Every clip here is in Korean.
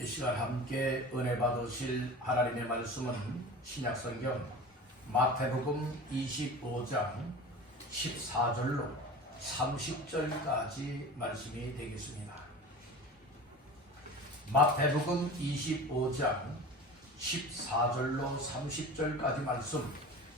이 시간 함께 은혜 받으실 하나님의 말씀은 신약성경 마태복음 25장 14절로 30절까지 말씀이 되겠습니다. 마태복음 25장 14절로 30절까지 말씀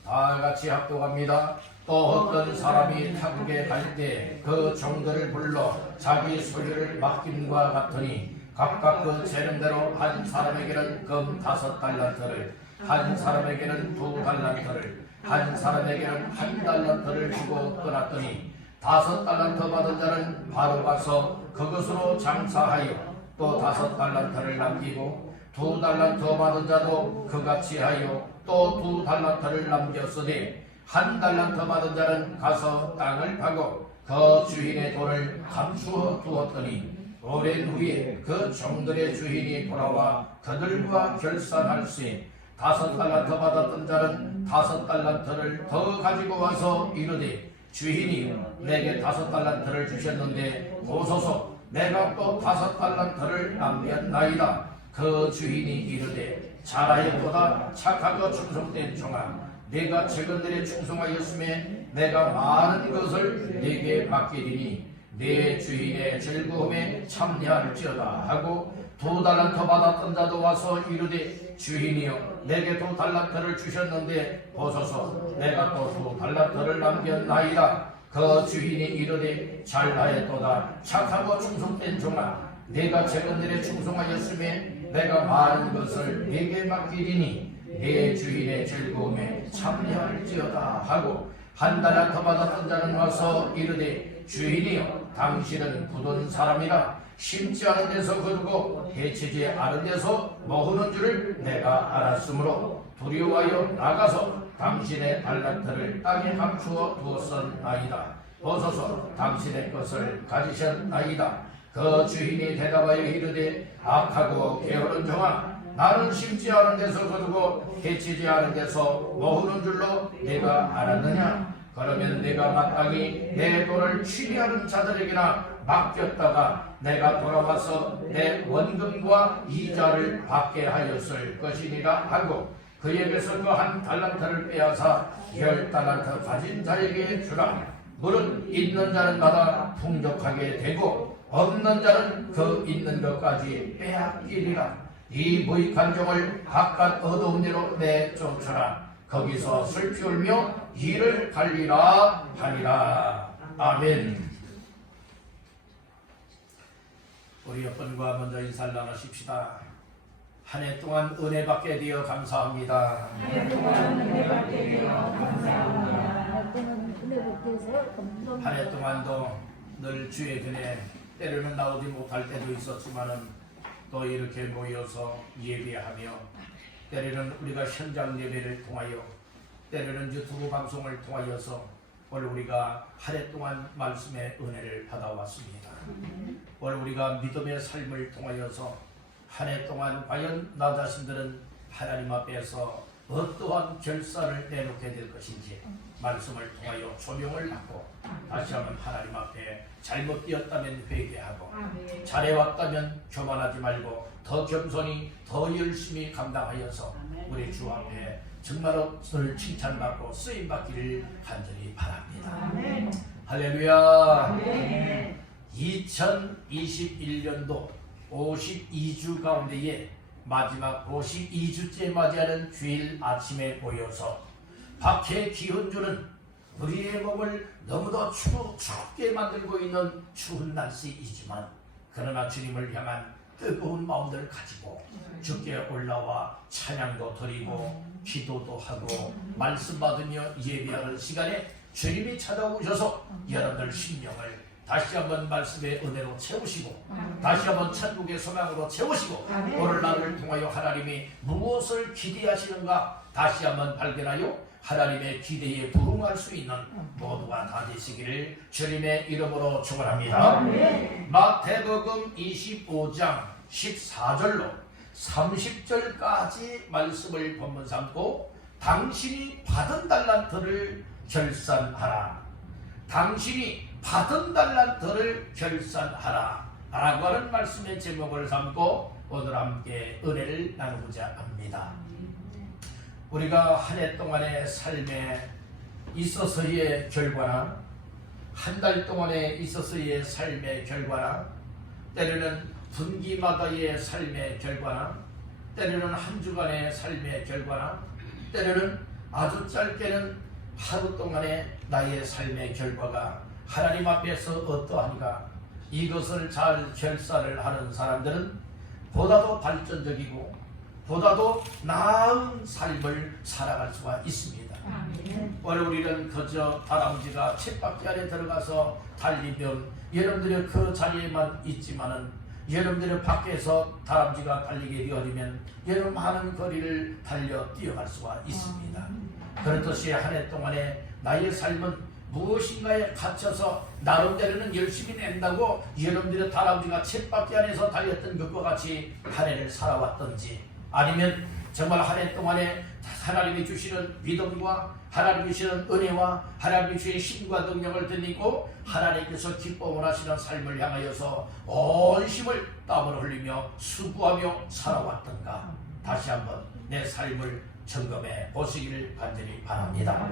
다 같이 합독합니다. 또 어떤 사람이 타국에 갈 때 그 종들을 불러 자기 소유를 맡김과 같으니 각각 그 재능대로 한 사람에게는 금 5달란트를, 한 사람에게는 2달란트를, 한 사람에게는 1달란트를 주고 떠났더니 5달란트 받은 자는 바로 가서 그것으로 장사하여 또 5달란트를 남기고 2달란트 받은 자도 그같이 하여 또 2달란트를 남겼으니 1달란트 받은 자는 가서 땅을 파고 그 주인의 돈을 감추어 두었더니 오랜 후에 그 종들의 주인이 돌아와 그들과 결산할세 5달란트 받았던 자는 5달란트를 더 가지고 와서 이르되 주인이 내게 5달란트를 주셨는데 보소서 내가 또 5달란트를 남겼나이다. 그 주인이 이르되 잘하였도다. 착하고 충성된 종아, 내가 최근들에 충성하였음에 내가 많은 것을 내게 맡기리니 내 주인의 즐거움에 참여할지어다 하고 2달란트 받았던 자도 와서 이르되 주인이여 내게 2달란트를 주셨는데 보소서 내가 또 2달란트를 남겼나이다. 그 주인이 이르되 잘하였도다. 착하고 충성된 종아, 내가 최근들에 충성하였음에 내가 많은 것을 내게 맡기리니 내 주인의 즐거움에 참여할지어다 하고 1달란트 받았던 자는 와서 이르되 주인이여 당신은 굳은 사람이라 심지 않은 데서 거두고 해치지 않은 데서 먹는 줄을 내가 알았으므로 두려워하여 나가서 당신의 달란트를 땅에 감추어 두었었나이다. 보소서 당신의 것을 가지셨나이다. 그 주인이 대답하여 이르되 악하고 게으른 종아, 나는 심지 않은 데서 거두고 해치지 않은 데서 먹는 줄로 내가 알았느냐? 그러면 내가 마땅히 내 돈을 취리하는 자들에게나 맡겼다가 내가 돌아와서 내 원금과 이자를 받게 하였을 것이니라 하고 그에게서 그 1달란트를 빼앗아 10달란트 가진 자에게 주라. 물은 있는 자는 받아 풍족하게 되고 없는 자는 그 있는 것까지 빼앗기리라. 이 무익한 종을 바깥 어두운 데로 내쫓으라. 거기서 슬피 울며 이를 갈리라 하리라. 아멘. 우리 여러분과 먼저 인사를 나누십시다. 한 해 동안 은혜 받게 되어 감사합니다. 한 해 동안 은혜 받게 되어 감사합니다. 한 해 동안도 늘 주의 근에 때로는 나오지 못할 때도 있었지만은 또 이렇게 모여서 예배하며 때로는 우리가 현장 예배를 통하여 때로는 유튜브 방송을 통하여서 오늘 우리가 한 해 동안 말씀의 은혜를 받아왔습니다. 오늘 우리가 믿음의 삶을 통하여서 한 해 동안 과연 나 자신들은 하나님 앞에서 어떠한 결산을 내놓게 될 것인지 말씀을 통하여 조명을 받고 다시 한번 하나님 앞에 잘못되었다면 회개하고 잘해왔다면 교만하지 말고 더 겸손히 더 열심히 감당하여서 우리 주 앞에 정말로 칭찬받고 쓰임받기를 간절히 바랍니다. 할렐루야. 2021년도 52주 가운데에 마지막 52주째 맞이하는 주일 아침에 모여서 밖에 기운 주는 우리의 몸을 너무도 춥게 만들고 있는 추운 날씨이지만 그러나 주님을 향한 뜨거운 마음들을 가지고 주께 올라와 찬양도 드리고 기도도 하고 말씀 받으며 예배하는 시간에 주님이 찾아오셔서 여러분들 심령을 다시 한번 말씀의 은혜로 채우시고 다시 한번 천국의 소망으로 채우시고 오늘 날을 통하여 하나님이 무엇을 기대하시는가 다시 한번 발견하여 하나님의 기대에 부응할 수 있는 모두가 다 되시기를 주님의 이름으로 축원합니다. 마태복음 25장 14절로 30절까지 말씀을 본문 삼고 당신이 받은 달란트를 결산하라. 당신이 받은 달란트를 결산하라 라고 하는 말씀의 제목을 삼고 오늘 함께 은혜를 나누고자 합니다. 우리가 한 해 동안의 삶에 있어서의 결과나 한 달 동안에 있어서의 삶의 결과나 때로는 분기마다의 삶의 결과나 때로는 한 주간의 삶의 결과나 때로는 아주 짧게는 하루 동안의 나의 삶의 결과가 하나님 앞에서 어떠한가, 이것을 잘 결산을 하는 사람들은 보다도 발전적이고 보다도 나은 삶을 살아갈 수가 있습니다. 오늘 우리는 그저 다람쥐가 쳇바퀴 안에 들어가서 달리면 여러분들이 그 자리에만 있지만은 여러분들이 밖에서 다람쥐가 달리게 되어지면 여러분 많은 거리를 달려 뛰어갈 수가 있습니다. 그렇듯이 한 해 동안에 나의 삶은 무엇인가에 갇혀서 나름대로는 열심히 낸다고 여러분들의 다람쥐가 쳇바퀴 안에서 달렸던 것과 같이 한 해를 살아왔던지, 아니면 정말 한 해 동안에 하나님이 주시는 믿음과 하나님이 주시는 은혜와 하나님이 주시는 힘과 능력을 드리고 하나님께서 기뻐을 하시는 삶을 향하여서 온 힘을 땀을 흘리며 수고하며 살아왔던가, 다시 한번 내 삶을 점검해 보시기를 간절히 바랍니다.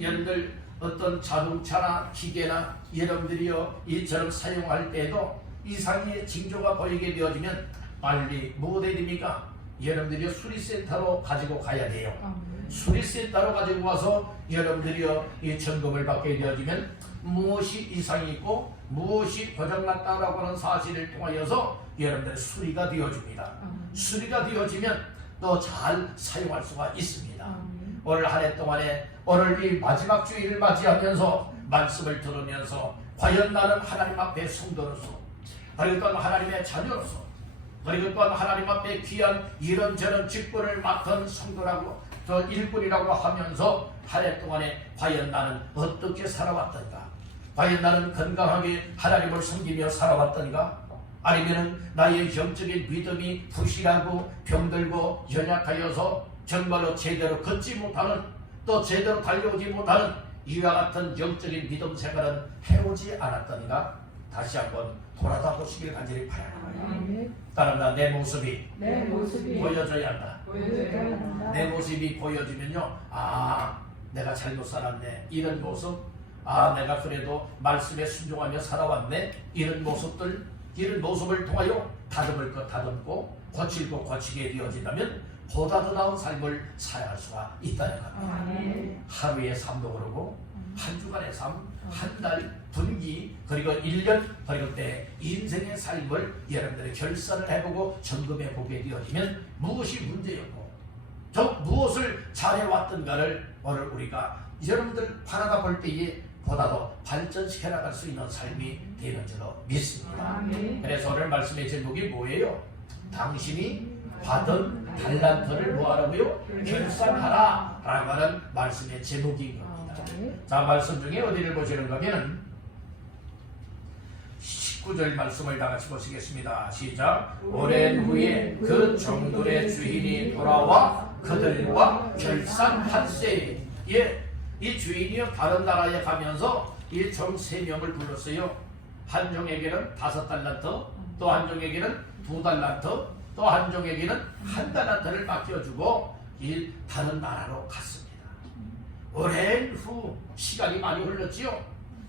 여러분들 어떤 자동차나 기계나 여러분들이요 이처럼 사용할 때에도 이상의 징조가 보이게 되어지면 빨리 무엇이 됩니까? 여러분들이 수리센터로 가지고 가야 돼요. 수리센터로 가지고 와서 여러분들이요 이 점검을 받게 되어지면 무엇이 이상이 있고 무엇이 고장났다라고 하는 사실을 통하여서 여러분들 수리가 되어집니다. 수리가 되어지면 또 잘 사용할 수가 있습니다. 오늘 한 해 동안에 오늘 이 마지막 주일을 맞이하면서 말씀을 들으면서 과연 나는 하나님 앞에 성도로서, 그리고 또한 하나님의 자녀로서, 그리고 또한 하나님 앞에 귀한 이런저런 직분을 맡은 성도라고 저 일꾼이라고 하면서 한 해 동안에 과연 나는 어떻게 살아왔던가, 과연 나는 건강하게 하나님을 섬기며 살아왔던가, 아니면 나의 영적인 믿음이 부실하고 병들고 연약하여서 정말로 제대로 걷지 못하는, 또 제대로 달려오지 못하는 이와 같은 영적인 믿음 생활은 해오지 않았던가, 다시 한번 돌아다 보시길 간절히 바랍니다. 따라합니다. 내 모습이 보여져야 한다. 내 모습이 보여지면요, 아 내가 잘못 살았네, 이런 모습, 아 내가 그래도 말씀에 순종하며 살아왔네, 이런 모습들, 이런 모습을 통하여 다듬을 것 다듬고 고칠 것 고치게 되어진다면 보다 더 나은 삶을 살아갈 수가 있다는 겁니다. 하루의 삶도 그러고 한 주간의 삶, 한 달, 분기, 그리고 1년, 그리고 때 인생의 삶을 여러분들이 결산을 해보고 점검해 보게 되어지면 무엇이 문제였고 저 무엇을 잘해왔던가를 오늘 우리가 여러분들 바라다 볼 때에 보다 더 발전시켜 나갈 수 있는 삶이 되는 줄로 믿습니다. 그래서 오늘 말씀의 제목이 뭐예요? 당신이 받은 달란트를 뭐하라고요? 결산하라 라고 하는 말씀의 제목인 겁니다. 자, 말씀 중에 어디를 보시는가 하면 19절 말씀을 다 같이 보시겠습니다. 시작. 오랜 후에 그 종들의 주인이 돌아와 그들과 결산할세. 예, 이 주인이요 다른 나라에 가면서 이 종 3명을 불렀어요. 한 종에게는 5달란트, 또 한 종에게는 2달란트, 또 한 종에게는 1달란트를 맡겨주고 이 다른 나라로 갔습니다. 오랜 후 시간이 많이 흘렀지요.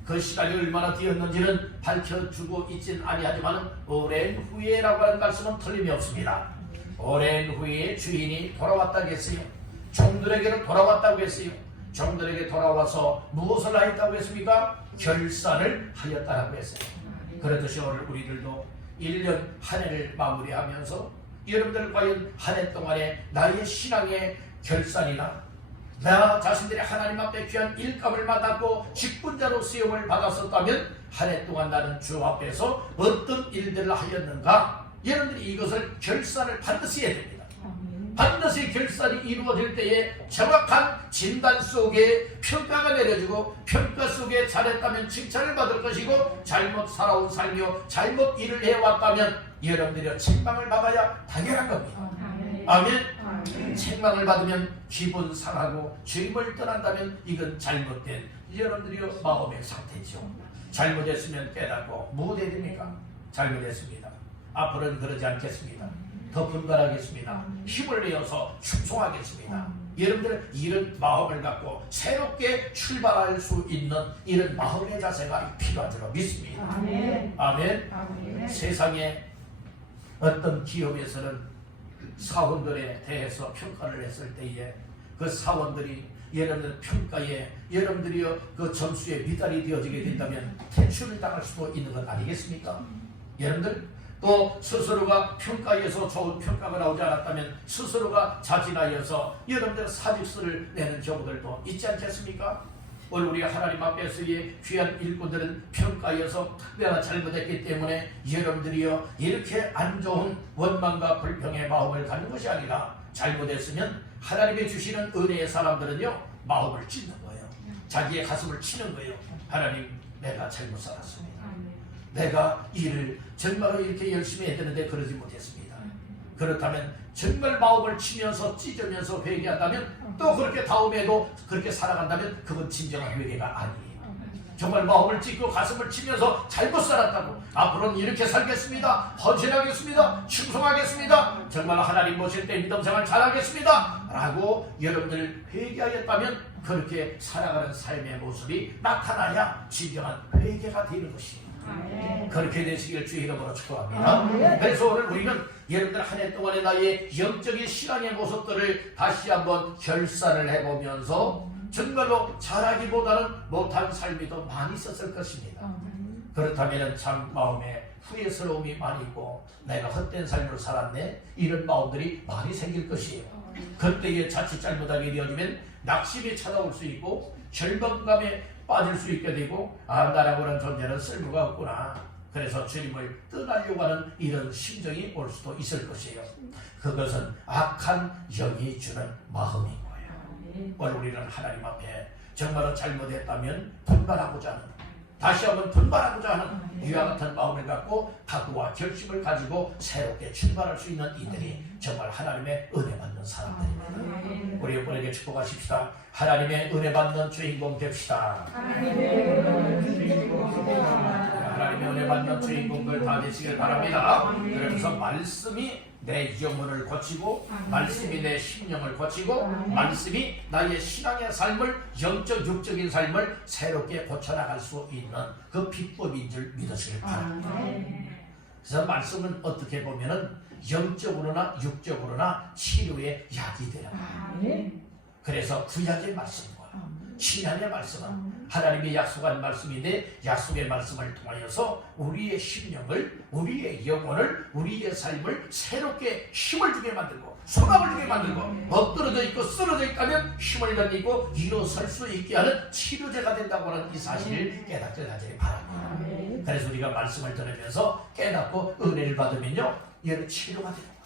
그 시간이 얼마나 되었는지는 밝혀주고 있진 아니하지만 오랜 후에라고 하는 말씀은 틀림이 없습니다. 오랜 후에 주인이 돌아왔다고 했어요. 종들에게는 돌아왔다고 했어요. 종들에게 돌아와서 무엇을 하였다고 했습니까? 결산을 하였다고 했어요. 그렇듯이 오늘 우리들도 1년 한 해를 마무리하면서 여러분들 과연 한 해 동안에 나의 신앙의 결산이나 나 자신들이 하나님 앞에 귀한 일감을 받았고 직분자로 수용을 받았었다면 한 해 동안 나는 주 앞에서 어떤 일들을 하였는가, 여러분들이 이것을 결산을 반드시 해야 됩니다. 반드시 결산이 이루어질 때에 정확한 진단 속에 평가가 내려지고 평가 속에 잘했다면 칭찬을 받을 것이고 잘못 살아온 삶이요 잘못 일을 해왔다면 여러분들이 책망을 받아야 당연한 겁니다. 아멘. 책망을 받으면 기분 상하고 주임을 떠난다면 이건 잘못된 여러분들이 마음의 상태죠. 잘못했으면 깨닫고 무엇해야 됩니까? 잘못했습니다. 앞으로는 그러지 않겠습니다. 더 분발하겠습니다. 힘을 내어서 충성하겠습니다. 여러분들 이런 마음을 갖고 새롭게 출발할 수 있는 이런 마음의 자세가 필요한 줄로 믿습니다. 아멘. 아멘. 아멘. 세상에 어떤 기업에서는 사원들에 대해서 평가를 했을 때에 그 사원들이 여러분들 평가에 여러분들이요 그 점수에 미달이 되어지게 된다면 퇴출을 당할 수도 있는 것 아니겠습니까? 여러분들 또 스스로가 평가에서 좋은 평가가 나오지 않았다면 스스로가 자진하여서 여러분들 사직서를 내는 경우들도 있지 않겠습니까? 오늘 우리 하나님 앞에서의 귀한 일꾼들은 평가에서 특별한 잘못했기 때문에 여러분들이요 이렇게 안 좋은 원망과 불평의 마음을 갖는 것이 아니라 잘못했으면 하나님이 주시는 은혜의 사람들은요 마음을 찢는 거예요. 자기의 가슴을 치는 거예요. 하나님 내가 잘못 살았습니다. 내가 일을 정말로 이렇게 열심히 해야 되는데 그러지 못했습니다. 그렇다면 정말 마음을 치면서 찢으면서 회개한다면 또 그렇게 다음에도 그렇게 살아간다면 그건 진정한 회개가 아니에요. 정말 마음을 찢고 가슴을 치면서 잘못 살았다고 앞으로는 이렇게 살겠습니다. 헌신하겠습니다. 충성하겠습니다. 정말 하나님 모실 때 믿음생활 잘하겠습니다. 라고 여러분들 회개하였다면 그렇게 살아가는 삶의 모습이 나타나야 진정한 회개가 되는 것이에요. 그렇게 되시길 주의 이름으로 축복합니다. 그래서 오늘 우리는 여러분들 한 해 동안의 나의 영적인 신앙의 모습들을 다시 한번 결산을 해보면서 정말로 잘하기보다는 못한 삶이 더 많이 있었을 것입니다. 그렇다면 참 마음에 후회스러움이 많이 있고 내가 헛된 삶을 살았네 이런 마음들이 많이 생길 것이에요. 그때에 자칫 잘못하게 되어지면 낙심이 찾아올 수 있고 절망감에 빠질 수 있게 되고 나라고는 존재는 쓸모가 없구나. 그래서 주님을 떠나려고 하는 이런 심정이 올 수도 있을 것이에요. 그것은 악한 영이 주는 마음인 거예요. 오늘 우리는 하나님 앞에 정말로 잘못했다면 분발하고자 하는 다시 한번 분발하고자 하는 이와 같은 마음을 갖고 각오와 결심을 가지고 새롭게 출발할 수 있는 이들이 정말 하나님의 은혜 받는 사람들입니다. 우리 여러분에게 축복하십시다. 하나님의 은혜 받는 주인공 됩시다. 하나님의 은혜 받는 주인공들 다 되시길 바랍니다. 그러면서 말씀이 내 영혼을 고치고 말씀이 내 심령을 고치고 말씀이 나의 신앙의 삶을 영적 육적인 삶을 새롭게 고쳐나갈 수 있는 그 비법인 줄 믿으시길 바랍니다. 그래서 말씀은 어떻게 보면은 영적으로나 육적으로나 치료의 약이 되는 거예요. 그래서 구약의 말씀과 신약의 말씀은 하나님이 약속한 말씀인데 약속의 말씀을 통하여서 우리의 심령을 우리의 영혼을 우리의 삶을 새롭게 힘을 주게 만들고 소망을 주게 만들고 엎드러져 있고 쓰러져 있다면 힘을 던지고 일어설 수 있게 하는 치료제가 된다고 하는 이 사실을 깨닫게 하시기 바랍니다. 그래서 우리가 말씀을 들으면서 깨닫고 은혜를 받으면요 이런 치료가 되는 거예요.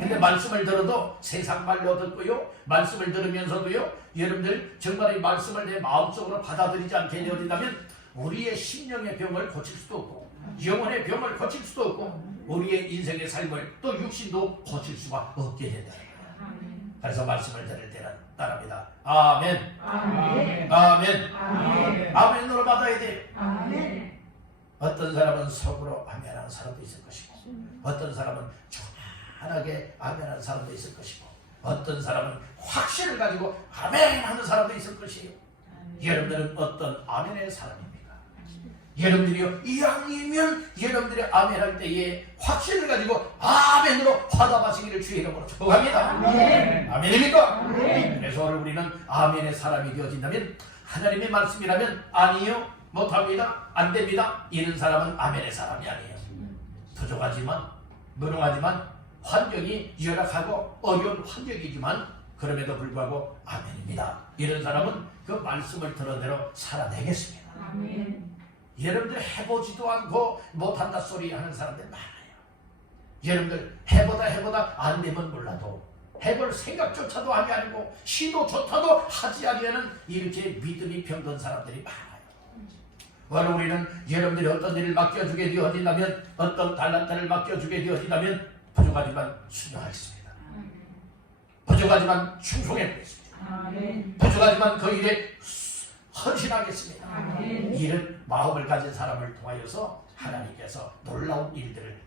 근데 말씀을 들어도 세상 말로 듣고요 말씀을 들으면서도요 여러분들 정말 이 말씀을 내 마음속으로 받아들이지 않게 되어진다면 우리의 심령의 병을 고칠 수도 없고 영혼의 병을 고칠 수도 없고 우리의 인생의 삶을 또 육신도 고칠 수가 없게 된다. 그래서 말씀을 들을 때는 따릅니다. 아멘. 아멘. 아멘. 아멘. 아멘으로 받아야 돼요. 아멘. 어떤 사람은 속으로 아멘하는 사람도 있을 것이고 어떤 사람은 편하게 아멘하는 사람도 있을 것이고 어떤 사람은 확신을 가지고 아멘하는 사람도 있을 것이에요. 여러분들은 어떤 아멘의 사람입니까? 여러분들이요 이왕이면 여러분들이 아멘할 때에 확신을 가지고 아멘으로 화답하시기를 주의 이름으로 축복합니다. 아멘입니까? 그래서 오늘 우리는 아멘의 사람이 되어진다면 하나님의 말씀이라면 아니요 못합니다 안됩니다 이런 사람은 아멘의 사람이 아니에요. 부족하지만 무능하지만 환경이 열악하고 어려운 환경이지만 그럼에도 불구하고 아멘입니다. 이런 사람은 그 말씀을 들은 대로 살아내겠습니다. 아멘. 여러분들 해보지도 않고 못한다 소리 하는 사람들 많아요. 여러분들 해보다 안 되면 몰라도 해볼 생각조차도 하지 않고 시도조차도 하지 않으려는 이렇게 믿음이 병든 사람들이 많아요. 오늘 우리는 여러분들이 어떤 일을 맡겨주게 되어진다면 어떤 달란트를 맡겨주게 되어진다면 부족하지만 순종하겠습니다. 부족하지만 충성하겠습니다. 부족하지만 그 일에 헌신하겠습니다. 이런 마음을 가진 사람을 통하여서 하나님께서 놀라운 일들을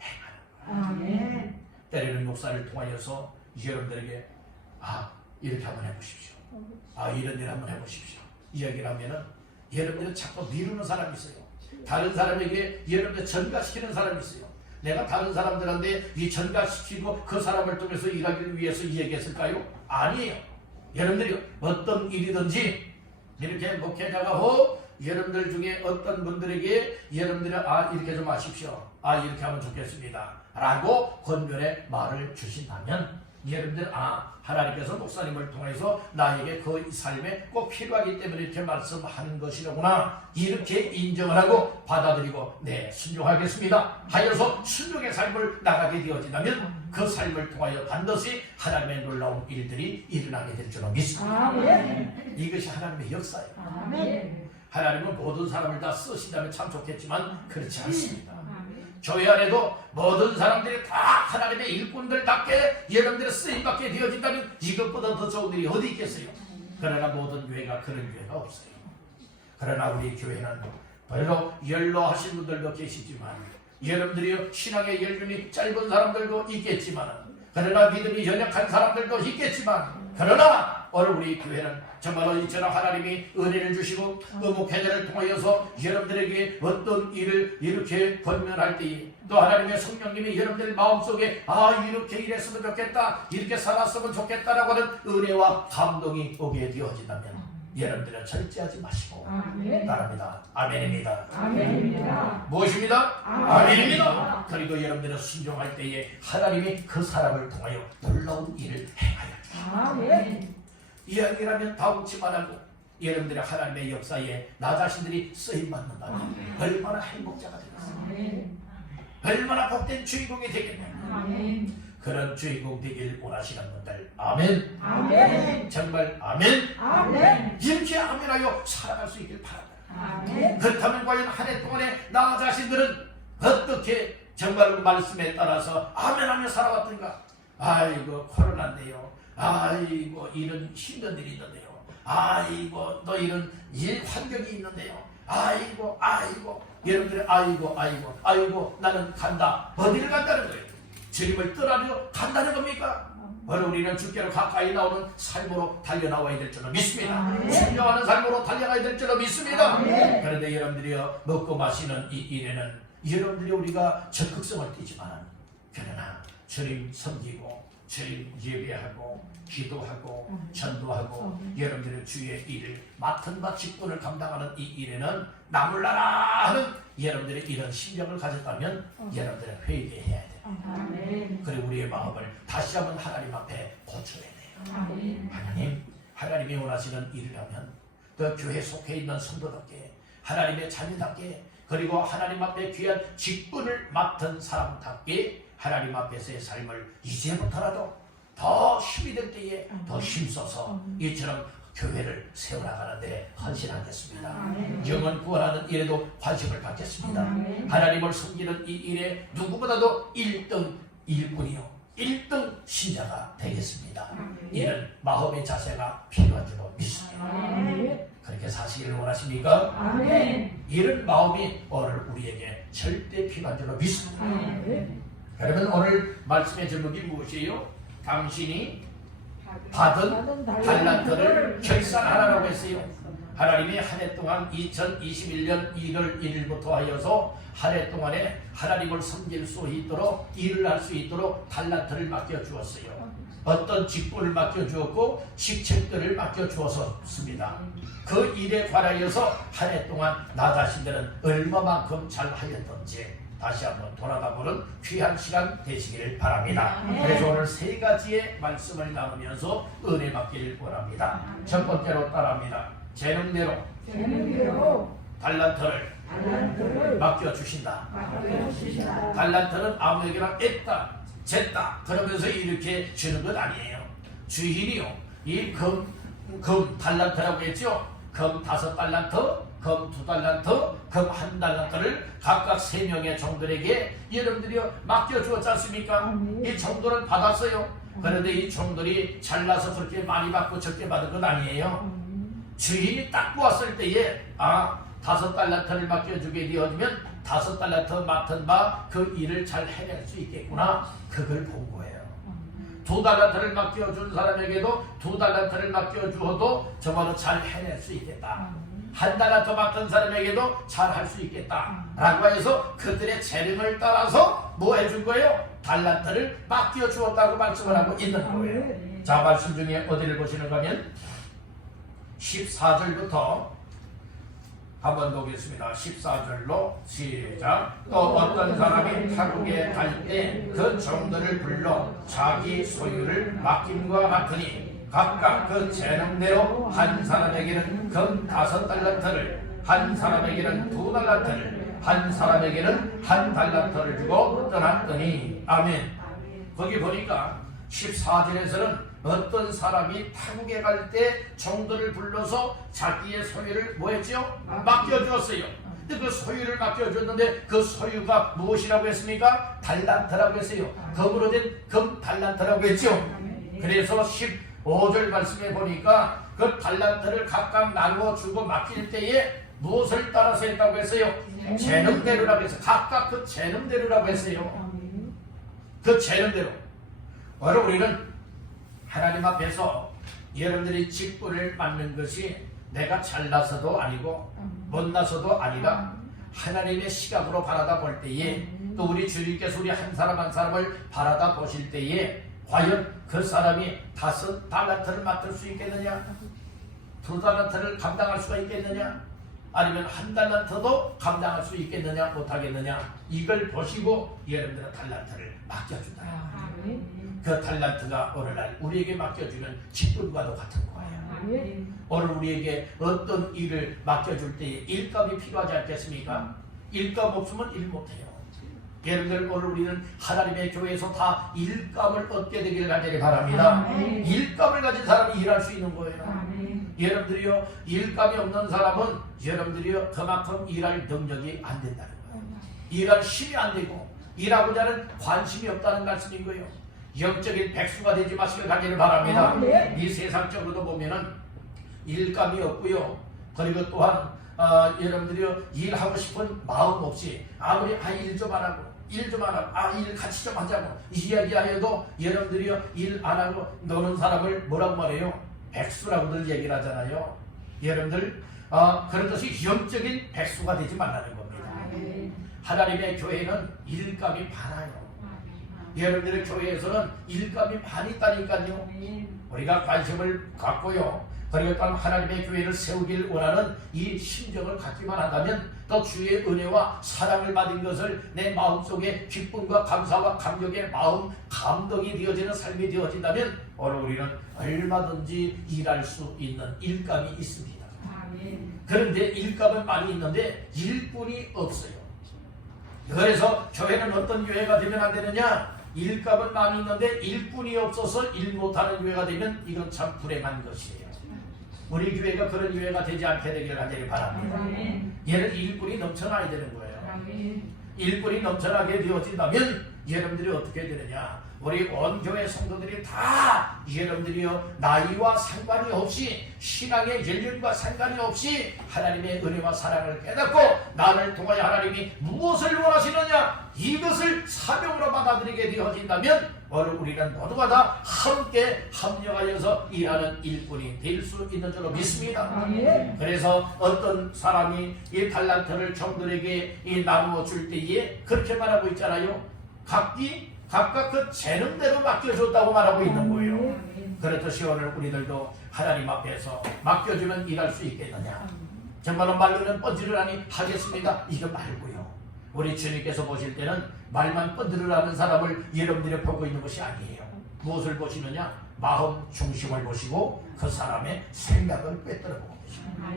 행하는 거예요. 때리는 목사를 통하여서 여러분들에게 이렇게 한번 해보십시오. 이런 일 한번 해보십시오. 이야기를 하면은 여러분들은 자꾸 미루는 사람이 있어요. 다른 사람에게 여러분들 전가시키는 사람이 있어요. 내가 다른 사람들한테 이 전가시키고 그 사람을 통해서 일하기를 위해서 이야기했을까요? 아니에요. 여러분들이 어떤 일이든지 이렇게 목회자가 여러분들 중에 어떤 분들에게 여러분들이 이렇게 좀 하십시오. 이렇게 하면 좋겠습니다. 라고 권면의 말을 주신다면 여러분들 하나님께서 목사님을 통해서 나에게 그 삶에 꼭 필요하기 때문에 이렇게 말씀하는 것이로구나 이렇게 인정을 하고 받아들이고 순종하겠습니다 하여서 순종의 삶을 나가게 되어진다면 그 삶을 통하여 반드시 하나님의 놀라운 일들이 일어나게 될 줄로 믿습니다. 이것이 하나님의 역사예요. 하나님은 모든 사람을 다 쓰신다면 참 좋겠지만 그렇지 않습니다. 교회 안에도 모든 사람들이 다 하나님의 일꾼들답게 여러분들의 쓰임받게 되어진다면 이것보다 더 좋은 일이 어디 있겠어요? 그러나 모든 교회가 그런 교회가 없어요. 그러나 우리 교회는 별로 연로하신 분들도 계시지만 여러분들이 신앙의 연륜이 짧은 사람들도 있겠지만 그러나 믿음이 연약한 사람들도 있겠지만 그러나 오늘 우리 교회는 정말로 이처럼 하나님이 은혜를 주시고 목회자를 통하여서 여러분들에게 어떤 일을 이렇게 권면할 때에 또 하나님의 성령님이 여러분들 마음속에 이렇게 일했으면 좋겠다 이렇게 살았으면 좋겠다라고 하는 은혜와 감동이 오게 되어진다면 여러분들은 절제하지 마시고 따릅니다. 아멘입니다. 아멘입니다. 무엇입니다? 아멘입니다. 그리고 여러분들은 순종할 때에 하나님이 그 사람을 통하여 놀라운 일을 행하여 주십니다. 이야기라면 다웃지만 하고 여러분들의 하나님의 역사에 나 자신들이 쓰임받는다면 얼마나 행복자가 되겠습니까? 얼마나 복된 주인공이 되겠냐면 그런 주인공 되길 원하시는 분들 아멘. 정말 아멘. 이렇게 아멘하여 살아갈 수 있길 바랍니다. 그렇다면 과연 한 해 동안에 나 자신들은 어떻게 정말 말씀에 따라서 아멘하며 살아왔던가? 아이고 코로나인데요. 아이고 이런 힘든 일이 있는데요. 아이고 또 이런 일 환경이 있는데요. 아이고 여러분들이 아이고 나는 간다. 어디를 간다는 거예요? 주님을 떠나려 간다는 겁니까? 바로 우리는 주께로 가까이 나오는 삶으로 달려나와야 될 줄로 믿습니다. 순종하는 삶으로 달려가야 될 줄로 믿습니다. 그런데 여러분들이요 먹고 마시는 이 일에는 여러분들이 우리가 적극성을 띠지만 그러나 주님 섬기고 주님 예배하고 기도하고 전도하고 여러분들의 주의 일을 맡은 바 직분을 감당하는 이 일에는 나물라라 하는 여러분들의 이런 심령을 가졌다면 여러분들은 회개해야 돼요. 그리고 우리의 마음을 다시 한번 하나님 앞에 고쳐야 돼요. 하나님이 원하시는 일을 하면 그 교회 속해 있는 성도답게 하나님의 자녀답게 그리고 하나님 앞에 귀한 직분을 맡은 사람답게 하나님 앞에서의 삶을 이제부터라도 더 힘이 될 때에 더 힘써서 이처럼 교회를 세워나가는데 헌신하겠습니다. 영혼 구원하는 일에도 관심을 갖겠습니다. 하나님을 섬기는 이 일에 누구보다도 1등 일꾼이요 1등 신자가 되겠습니다. 이런 마음의 자세가 필요한 줄로 믿습니다. 그렇게 사시기를 원하십니까? 이런 마음이 오늘 우리에게 절대 필요한 줄로 믿습니다. 그러면 오늘 말씀의 제목이 무엇이에요? 당신이 받은 달란트를 결산하라고 했어요. 하나님이 한 해 동안 2021년 1월 1일부터 하여서 한 해 동안에 하나님을 섬길 수 있도록 일을 할 수 있도록 달란트를 맡겨주었어요. 어떤 직분을 맡겨주었고 직책들을 맡겨주었습니다. 그 일에 관하여서 한 해 동안 나 자신들은 얼마만큼 잘하였던지 다시 한번 돌아다보는 귀한 시간 되시기를 바랍니다. 그래서 오늘 세 가지의 말씀을 나누면서 은혜 받기를 원합니다. 첫 번째로 따라합니다. 재능대로 달란트를 맡겨주신다. 달란트는 아무에게나 냈다, 쟀다 그러면서 이렇게 주는 것 아니에요. 주인이요. 이 금 달란트라고 했죠. 금 5달란트, 금 2달란트, 금 1달란트를 각각 3명의 종들에게 여러분들이 맡겨주었지 않습니까? 이 종들은 받았어요. 그런데 이 종들이 잘나서 그렇게 많이 받고 적게 받은 건 아니에요. 주인이 딱 보았을 때에 5달란트를 맡겨주게 되어지면 5달란트 맡은 바 그 일을 잘 해낼 수 있겠구나. 그걸 본 거예요. 2달란트를 맡겨준 사람에게도 2달란트를 맡겨주어도 정말로 잘 해낼 수 있겠다. 1달란트 맡은 사람에게도 잘 할 수 있겠다 라고 해서 그들의 재능을 따라서 뭐 해준 거예요? 달란트를 맡겨주었다고 말씀을 하고 있는 거예요. 자, 말씀 중에 어디를 보시는가 하면 14절부터 한번 보겠습니다. 14절로 시작. 또 어떤 사람이 타국에 갈 때 그 종들을 불러 자기 소유를 맡김과 같으니 각각 그 재능대로 한 사람에게는 금 5달란트를, 한 사람에게는 2달란트를, 한 사람에게는 1달란트를 주고 떠났더니. 아멘. 거기 보니까 14절에서는 어떤 사람이 타국에 갈 때 종들을 불러서 자기의 소유를 뭐 했죠? 맡겨주었어요. 근데 그 소유를 맡겨줬는데 그 소유가 무엇이라고 했습니까? 달란트라고 했어요. 금으로 된 금 달란트라고 했죠. 그래서 15절 말씀에 보니까 그 달란트를 각각 나누어 주고 맡길 때에 무엇을 따라서 했다고 했어요? 재능대로라고 해서 각각 그 재능대로라고 했어요. 그 재능대로. 바로 우리는 하나님 앞에서 여러분들이 직분을 맡는 것이 내가 잘나서도 아니고 못나서도 아니라 하나님의 시각으로 바라다 볼 때에, 또 우리 주님께서 우리 한 사람 한 사람을 바라다 보실 때에 과연 그 사람이 5달란트를 맡을 수 있겠느냐, 2달란트를 감당할 수가 있겠느냐, 아니면 1달란트도 감당할 수 있겠느냐 못하겠느냐, 이걸 보시고 여러분들은 달란트를 맡겨준다. 그 달란트가 오늘날 우리에게 맡겨주는 직분과도 같은 거예요. 오늘 우리에게 어떤 일을 맡겨줄 때에 일감이 필요하지 않겠습니까? 일감 없으면 일 못해요. 여러분들, 오늘 우리는 하나님의 교회에서 다 일감을 얻게 되기를 간절히 바랍니다. 일감을 가진 사람이 일할 수 있는 거예요. 여러분들이요, 일감이 없는 사람은 여러분들이요 그만큼 일할 능력이 안 된다는 거예요. 일할 힘이 안 되고 일하고자 하는 관심이 없다는 말씀인 거예요. 영적인 백수가 되지 마시길 간절히 바랍니다. 이 세상적으로도 보면은 일감이 없고요. 그리고 또한 여러분들이 일하고 싶은 마음 없이 아무리 일 좀 안 하고 일 좀 안 하고 일 같이 좀 하자고 이야기하여도 여러분들이 일 안 하고 노는 사람을 뭐라고 말해요? 백수라고들 얘기를 하잖아요. 여러분들 그렇듯이 영적인 백수가 되지 말라는 겁니다. 하나님의 교회는 일감이 많아요. 여러분들의 교회에서는 일감이 많이 있다니까요. 우리가 관심을 갖고요, 그리고 또 하나님의 교회를 세우길 원하는 이 심정을 갖기만 한다면, 또 주의 은혜와 사랑을 받은 것을 내 마음속에 기쁨과 감사와 감격의 마음, 감동이 되어지는 삶이 되어진다면 오늘 우리는 얼마든지 일할 수 있는 일감이 있습니다. 그런데 일감은 많이 있는데 일꾼이 없어요. 그래서 교회는 어떤 교회가 되면 안 되느냐? 일감은 많이 있는데 일꾼이 없어서 일 못하는 교회가 되면 이건 참 불행한 것이에요. 우리 교회가 그런 교회가 되지 않게 되기를 간절히 바랍니다. 얘는 일꾼이 넘쳐나야 되는 거예요. 일꾼이 넘쳐나게 되어진다면 여러분들이 어떻게 되느냐? 우리 온 교회 성도들이 다 여러분들이요 나이와 상관이 없이, 신앙의 연륜과 상관이 없이 하나님의 은혜와 사랑을 깨닫고 나를 통하여 하나님이 무엇을 원하시느냐, 이것을 사명으로 받아들이게 되어진다면 오늘 우리는 모두가 다 함께 합력하여서 일하는 일꾼이 될 수 있는 줄로 믿습니다. 그래서 어떤 사람이 이 달란트를 종들에게 나누어 줄 때에 그렇게 말하고 있잖아요. 각각 그 재능대로 맡겨줬다고 말하고 있는 거예요. 그렇듯이 오늘 우리들도 하나님 앞에서 맡겨주면 일할 수 있겠느냐? 정말로 말로는 뻔질을 하겠습니다. 이거 말고요, 우리 주님께서 보실 때는 말만 뻔질을 하는 사람을 여러분들이 보고 있는 것이 아니에요. 무엇을 보시느냐? 마음 중심을 보시고 그 사람의 생각을 꿰뚫어 보고 계십니다.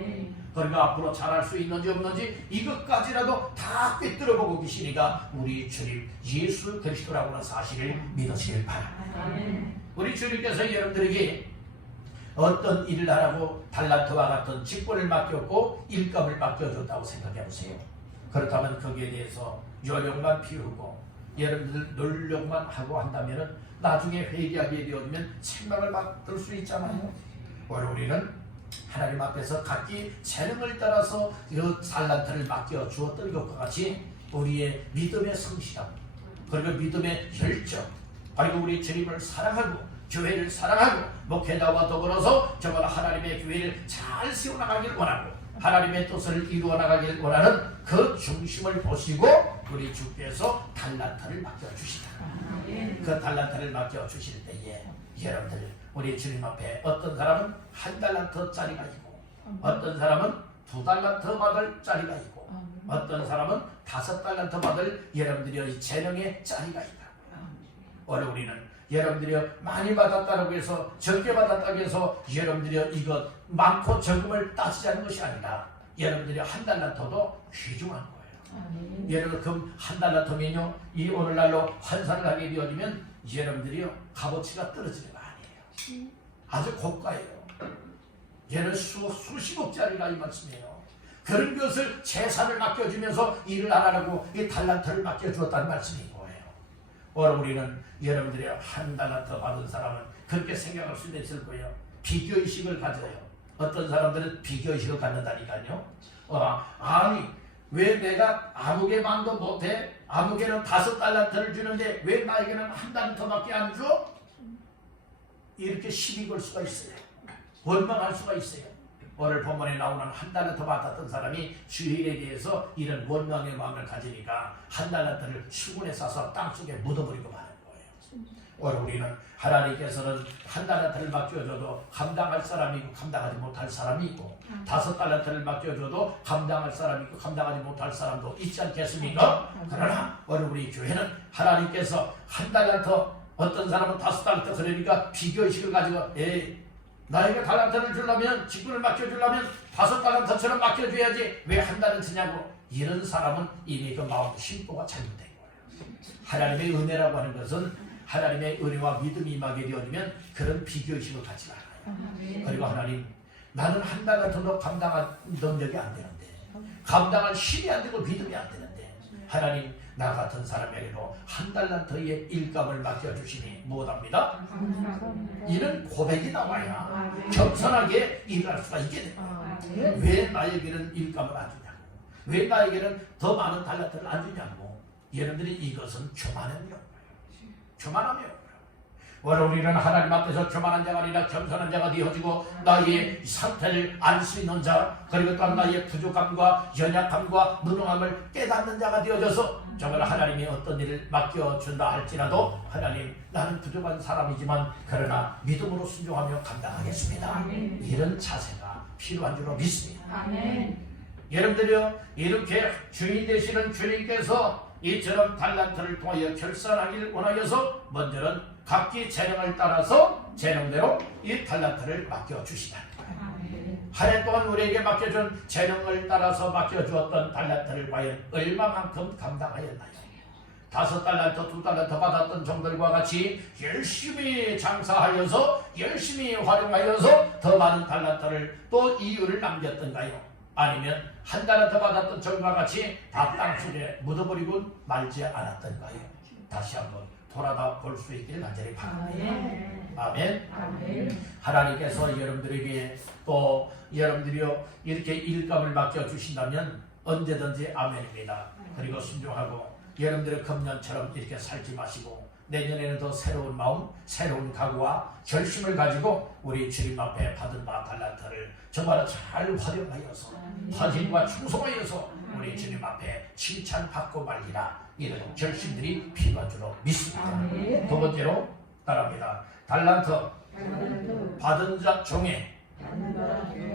그러니까 앞으로 잘할 수 있는지 없는지 이것까지라도 다 꿰뚫어 보고 계시니까 우리 주님 예수 그리스도라고 하는 사실을 믿으시길 바랍니다. 우리 주님께서 여러분들에게 어떤 일을 하라고 달란트와 같은 직분을 맡겼고 일감을 맡겨줬다고 생각해 보세요. 그렇다면 거기에 대해서 요령만 피우고 여러분들 노력만 하고 한다면 나중에 회개하게 되어지면 책망을 받을 수 있잖아요. 오늘 우리는 하나님 앞에서 각기 재능을 따라서 그 달란트를 맡겨 주었던 것과 같이 우리의 믿음의 성실함, 그리고 믿음의 열정, 그리고 우리 주님을 사랑하고 교회를 사랑하고 목회자와 더불어서 정말 하나님의 교회를 잘 세워나가길 원하고 하나님의 뜻을 이루어 나가길 원하는 그 중심을 보시고 우리 주께서 달란트를 맡겨주시다. 그 달란트를 맡겨주실 때에 여러분들 우리 주님 앞에 어떤 사람은 1달란트짜리가 있고 어떤 사람은 2달란트 받을 짜리가 있고 어떤 사람은 5달란트 받을 여러분들의 재능의 짜리가 있다. 오늘 우리는 여러분들이 많이 받았다고 해서 적게 받았다고 해서 여러분들이 이것 많고 적음을 따지자는 것이 아니라 여러분들이 1달란트도 귀중한 거예요. 여러분 그럼 1달란트면요 이 오늘날로 환산을 하게 되어지면 여러분들이요 값어치가 떨어지는 거 아니에요. 아주 고가예요. 얘는 수십억짜리가 이 말씀이에요. 그런 것을 재산을 맡겨주면서 일을 안 하라고 이 달란트를 맡겨주었다는 말씀인 거예요. 오늘 우리는 여러분들이 1달란트 받은 사람은 그렇게 생각할 수도 있을 거예요. 비교의식을 가져요. 어떤 사람들은 비교의식을 갖는다니까요. 아니 왜 내가 아무개만도 못해? 아무개는 5달란트를 주는데 왜 나에게는 1달란트밖에 안 줘? 이렇게 시비 걸 수가 있어요. 원망할 수가 있어요. 오늘 본문에 나오는 1달란트 받았던 사람이 주일에 대해서 이런 원망의 마음을 가지니까 1달란트를 수군에 싸서 땅속에 묻어버리고 마는 거예요. 오늘 우리는 하나님께서는 1달란트를 맡겨줘도 감당할 사람이 있고 감당하지 못할 사람이 있고 5달란트를 맡겨줘도 감당할 사람이 있고 감당하지 못할 사람도 있지 않겠습니까? 그러나 오늘 우리 교회는 하나님께서 1달란트 어떤 사람은 5달란트 그러니까 비교의식을 가지고 나에게 달란트를 주려면 직분을 맡겨주려면 5달란트처럼 맡겨줘야지 왜 1달란트냐고 이런 사람은 이미 그 마음 심보가 잘못된 거예요. 하나님의 은혜라고 하는 것은 하나님의 은혜와 믿음이 임하게 되어지면 그런 비교의식을 갖지 않아요. 그리고 하나님 나는 1달란트도 감당할 능력이 안 되는데 감당할 힘이 안 되고 믿음이 안 되는데 하나님 나 같은 사람에게도 1달란트의 일감을 맡겨주시니 무엇합니다? 이는 고백이 나와야 겸손하게 일할 수가 있게 됩니다. 왜 나에게는 일감을 안 주냐고 왜 나에게는 더 많은 달란트를 안 주냐고 여러분들이 이것은 교만함이라고 해요. 교만함이에요. 오늘 우리는 하나님 앞에서 교만한 자가 아니라 겸손한 자가 되어지고 나의 상태를 알 수 있는 자 그리고 또 나의 부족함과 연약함과 무능함을 깨닫는 자가 되어져서 정말 하나님이 어떤 일을 맡겨준다 할지라도 하나님 나는 부족한 사람이지만 그러나 믿음으로 순종하며 감당하겠습니다. 이런 자세가 필요한 줄로 믿습니다. 여러분들이요 이렇게 주인 되시는 주님께서 이처럼 달란트를 통하여 결산하기를 원하여서 먼저는 각기 재능을 따라서 재능대로 이 달란트를 맡겨주시다. 한 해 동안 우리에게 맡겨준 재능을 따라서 맡겨주었던 달란트를 과연 얼마만큼 감당하였나요? 5달란트, 2달란트 받았던 종들과 같이 열심히 장사하여서 열심히 활용하여서 더 많은 달란트를 또 이유를 남겼던가요? 아니면 1달란트 받았던 종과 같이 다 땅속에 묻어버리고 말지 않았던가요? 다시 한번 돌아다 볼 수 있기를 간절히 바랍니다. 아멘. 하나님께서 여러분들에게 또 여러분들이요 이렇게 일감을 맡겨주신다면 언제든지 아멘입니다. 그리고 순종하고 여러분들의 금년처럼 이렇게 살지 마시고 내년에는 더 새로운 마음, 새로운 각오와 결심을 가지고 우리 주님 앞에 받은 바 달란트를 정말 잘 활용하여서 헌신과 충성하여서 우리 주님 앞에 칭찬받고 말리라 이런 결심들이 필요한 줄로 믿습니다. 두 번째로 따라합니다. 달란트 받은 자 종의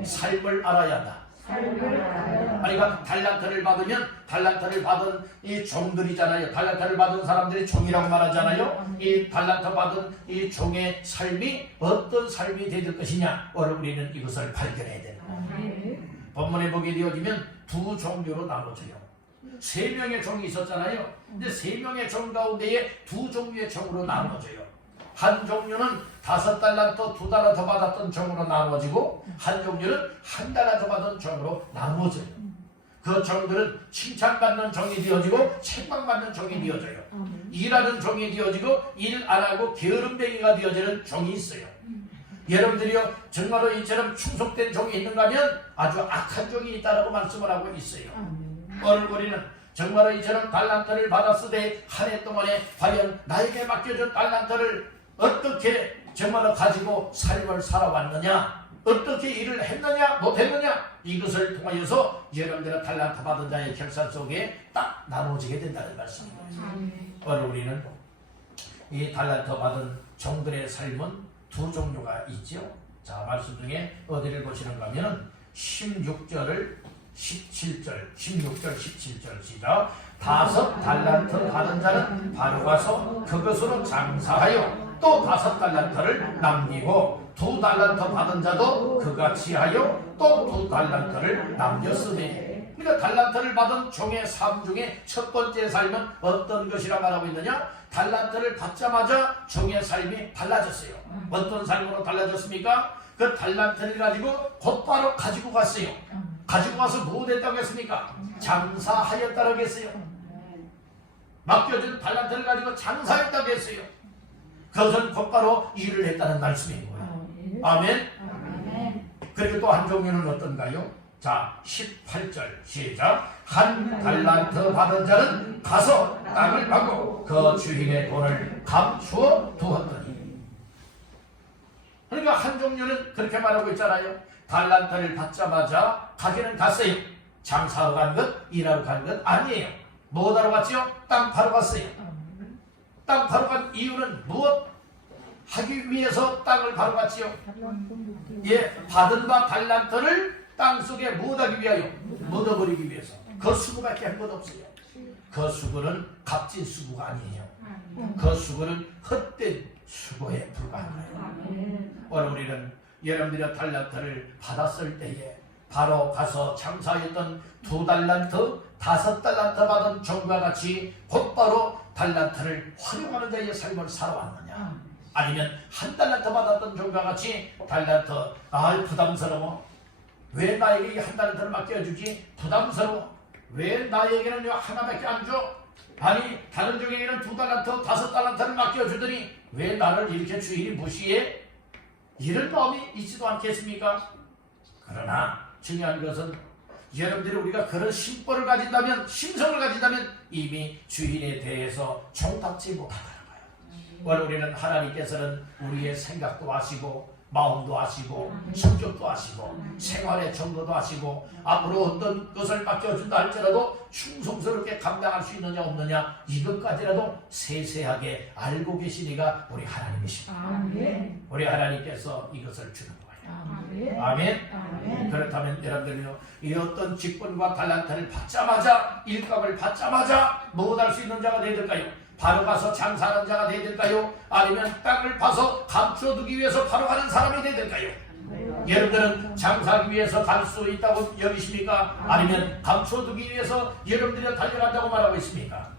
삶을 알아야 한다. 그러니까 달란트를 받으면 달란트를 받은 이 종들이잖아요. 달란트를 받은 사람들이 종이라고 말하잖아요. 이 달란트 받은 이 종의 삶이 어떤 삶이 될 것이냐 오늘 우리는 이것을 발견해야 되는 거예요. 본문에 보게 되어지면 두 종류로 나눠져요. 3명의 종이 있었잖아요. 근데 3명의 종 가운데에 두 종류의 종으로 나눠져요. 한 종류는 5달란트, 2달란트 받았던 종으로 나누어지고 한 종류는 1달란트 받은 종으로 나누어져요. 그 종들은 칭찬받는 종이 되어지고 책망받는 종이 되어져요. 일하는 종이 되어지고 일 안 하고 게으름뱅이가 되어지는 종이 있어요. 여러분들이요 정말로 이처럼 충속된 종이 있는가 하면 아주 악한 종이 있다라고 말씀을 하고 있어요. 오늘 우리는 정말로 이처럼 달란트를 받았으되 한 해 동안에 과연 나에게 맡겨준 달란트를 어떻게 정말로 가지고 삶을 살아왔느냐, 어떻게 일을 했느냐 못했느냐, 이것을 통하여서 여러분들의 달란트 받은 자의 결산 속에 딱 나눠지게 된다는 말씀입니다. 오늘 우리는 이 달란트 받은 종들의 삶은 두 종류가 있죠. 자, 말씀 중에 어디를 보시는가 하면 16절 17절 시작. 5 달란트 받은 자는 바로 가서 그것으로 장사하여 또 5 달란트를 남기고 2 달란트 받은 자도 그같이 하여 또 2 달란트를 남겼으니. 그러니까 달란트를 받은 종의 삶 중에 첫 번째 삶은 어떤 것이라 말하고 있느냐? 달란트를 받자마자 종의 삶이 달라졌어요. 어떤 삶으로 달라졌습니까? 그 달란트를 가지고 곧바로 가지고 갔어요. 가지고 가서 뭐 됐다고 했습니까? 장사하였다고 했어요. 맡겨준 달란트를 가지고 장사했다고 했어요. 그것은 곧바로 일을 했다는 말씀인 거예요. 아멘. 그리고 또 한 종류는 어떤가요? 자, 18절 시작. 1 달란트 받은 자는 가서 땅을 파고 그 주인의 돈을 감추어 두었더니. 그러니까 한 종류는 그렇게 말하고 있잖아요. 달란트를 받자마자 가기는 갔어요. 장사하러 간 것, 일하러 간 것 아니에요. 뭐하러 갔지요? 땅 파러 갔어요. 땅 파러 간 이유는 무엇 하기 위해서 땅을 파러 갔지요? 예, 받은 바 달란트를 땅속에 묻어하기 위하여, 묻어버리기 위해서. 그 수고밖에 한 것 없어요. 그 수고는 값진 수고가 아니에요. 그 수고는 헛된 수고에 불과한 거예요. 오늘 우리는 여러분들의 달란트를 받았을 때에 바로 가서 장사했던 2 달란트, 5 달란트 받은 종과 같이 곧바로 달란트를 활용하는 자의 삶을 살아왔느냐, 아니면 1 달란트 받았던 종과 같이 달란트, 부담스러워, 왜 나에게 1 달란트를 맡겨주지? 부담스러워, 왜 나에게는 하나밖에 안 줘? 아니 다른 종에게는 2 달란트, 5 달란트를 맡겨주더니 왜 나를 이렇게 주인이 무시해? 이런 마음이 있지도 않겠습니까? 그러나 중요한 것은 여러분들이 우리가 그런 심보를 가진다면, 심성을 가진다면 이미 주인에 대해서 종답지 못하다는 거예요. 오늘 우리는 하나님께서는 우리의 생각도 아시고 마음도 아시고 성격도 아시고 생활의 정도도 아시고 앞으로 어떤 것을 맡겨준다 할지라도 충성스럽게 감당할 수 있느냐 없느냐 이것까지라도 세세하게 알고 계시니가 우리 하나님이십니다. 우리 하나님께서 이것을 주는 거예요. 아멘. 그렇다면 여러분들요, 이 어떤 직분과 달란트를 받자마자, 일감을 받자마자 무엇할 수 있는 자가 되어야 될까요? 바로 가서 장사하는 자가 되어야 될까요? 아니면 땅을 파서 감춰두기 위해서 바로 가는 사람이 되어야 될까요? 여러분들은 장사하기 위해서 갈 수 있다고 여기십니까? 아니면 감춰두기 위해서 여러분들이 달려간다고 말하고 있습니까?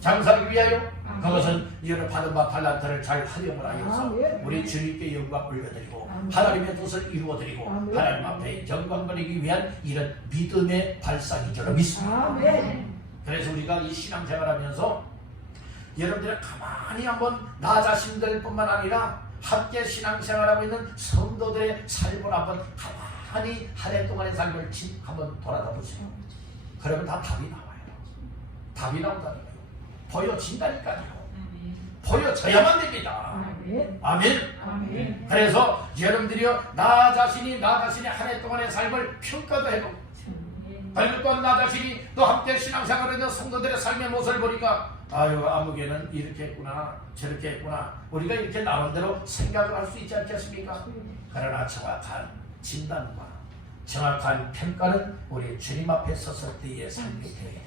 장사하기 위하여? 그것은 여러분 받은 바 달란트를 잘 활용을 하여서 우리 주님께 영광 올려드리고 하나님의 뜻을 이루어드리고 하나님 앞에 영광 돌리기 위한 이런 믿음의 발상인 줄로 믿습니다. 그래서 우리가 이 신앙생활하면서 여러분들이 가만히 한번 나 자신들 뿐만 아니라 함께 신앙생활하고 있는 성도들의 삶을 한번 가만히 한 해 동안의 삶을 한번 돌아다 보세요. 그러면 다 답이 나와요. 답이 나온다는 거예요. 보여진다니까요. 보여져야만 됩니다. 아멘. 그래서 여러분들이요, 나 자신이 한 해 동안의 삶을 평가도 해보고, 그리고 또한 나 자신이 또 함께 신앙생활을 하는 성도들의 삶의 모습을 보니까 아유, 아무개는 이렇게 했구나 저렇게 했구나, 우리가 이렇게 나름대로 생각을 할 수 있지 않겠습니까? 그러나 정확한 진단과 정확한 평가는 우리 주님 앞에 섰을 때의 삶이 되어야 됩니다.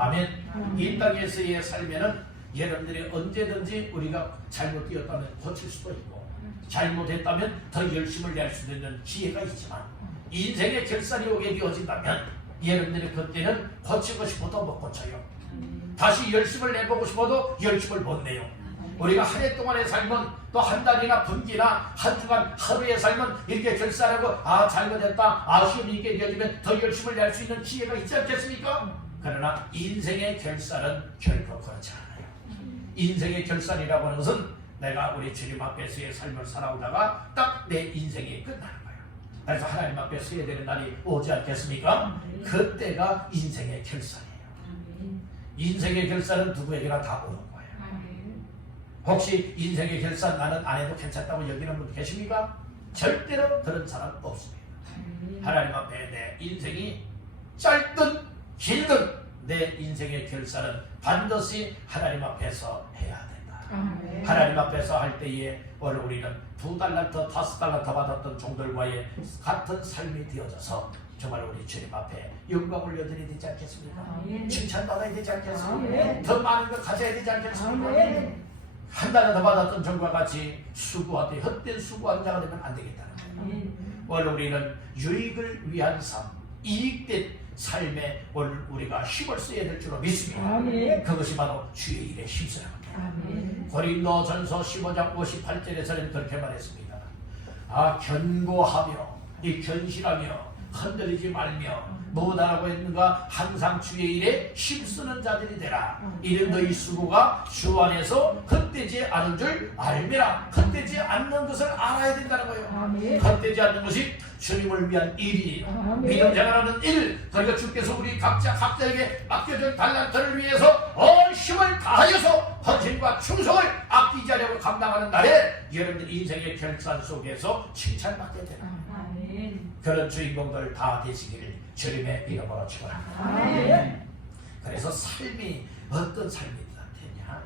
아멘. 이 땅에서의 삶에는 여러분들이 언제든지 우리가 잘못되었다면 고칠 수도 있고 잘못했다면 더 열심을 낼 수도 있는 기회가 있지만, 인생의 결산이 오게 되어진다면 여러분들이 그때는 고치고 싶어도 못 고쳐요. 다시 열심을 내보고 싶어도 열심을 못 내요. 우리가 한 해 동안의 삶은 또 한 달이나 분기나 한 주간 하루의 삶은 이렇게 결산하고 잘못했다, 아쉬움이 있게 되어지면 더 열심을 낼 수 있는 기회가 있지 않겠습니까? 그러나 인생의 결산은 결코 그렇지 않아요. 인생의 결산이라고 하는 것은 내가 우리 주님 앞에서의 삶을 살아오다가 딱 내 인생이 끝나는 거예요. 그래서 하나님 앞에 서야 되는 날이 오지 않겠습니까? 그때가 인생의 결산이에요. 인생의 결산은 누구에게나 다 오는 거예요. 혹시 인생의 결산 나는 안 해도 괜찮다고 여기는 분 계십니까? 절대로 그런 사람 없습니다. 하나님 앞에 내 인생이 짧든 길든 내 인생의 결산은 반드시 하나님 앞에서 해야 된다. 하나님 앞에서 할 때에 오늘 우리는 2달란트, 5달란트 받았던 종들과의 같은 삶이 되어져서 정말 우리 주님 앞에 영광 올려드려야 되지 않겠습니까? 칭찬받아야 되지 않겠습니까? 더 많은 걸 가져야 되지 않겠습니까? 한 달에 더 받았던 종과 같이 수고하되 헛된 수고하는 자가 되면 안 되겠다는 거예요. 오늘 우리는 유익을 위한 삶, 이익된 삶에 오늘 우리가 힘을 써야 될 줄로 믿습니다. 그것이 바로 주의 일에 힘쓰는 겁니다. 고린도전서 15장 58절에서는 그렇게 말했습니다. 견고하며 견실하며 흔들리지 말며 무엇하라고 했는가? 항상 주의 일에 힘쓰는 자들이 되라. 이는 너희 수고가 주 안에서 헛되지 않은 줄 알미라. 헛되지 않는 것을 알아야 된다는 거예요. 헛되지 않는 것이 주님을 위한 일이에요. 믿음 생활하는 일, 그러니까 주께서 우리 각자에게 맡겨준 달란트를 위해서 온 힘을 다하여서 헌신과 충성을 아끼지 않으려고 감당하는 날에 여러분들 인생의 결산 속에서 칭찬받게 되라. 그런 주인공들 다 되시기를 주님의 이름으로 축원합니다. 그래서 삶이 어떤 삶이 되냐?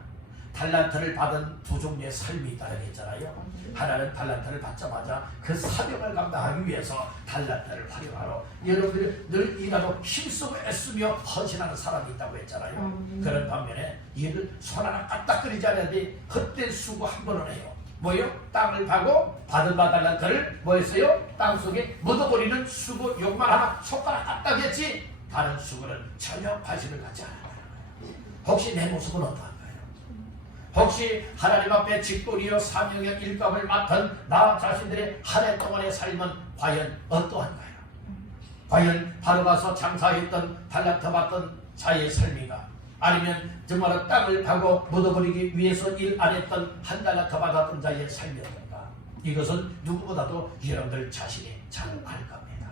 달란트를 받은 두 종류의 삶이 있다고 했잖아요. 하나는 달란트를 받자마자 그 사명을 감당하기 위해서 달란트를 활용하러 여러분들이 늘 일하고 힘쓰고 애쓰며 헌신하는 사람이 있다고 했잖아요. 그런 반면에 얘를 손 하나 까딱거리지 않아야 돼. 헛된 수고 한 번은 해요. 뭐요? 땅을 파고 받은 바 달란트를 뭐 했어요? 땅속에 묻어버리는 수고 욕만 하나 손가락 까딱했지 다른 수고는 전혀 관심을 갖지 않아요. 혹시 내 모습은 어떠한가요? 혹시 하나님 앞에 직분이요 사명의 일감을 맡은 나 자신들의 한 해 동안의 삶은 과연 어떠한가요? 과연 바로 가서 장사했던 달란트 받던 자의 삶인가? 아니면 정말 땅을 파고 묻어버리기 위해서 일 안 했던 한 달란트 받았던 자의 삶이었던가? 이것은 누구보다도 여러분들 자신이 잘 알 겁니다.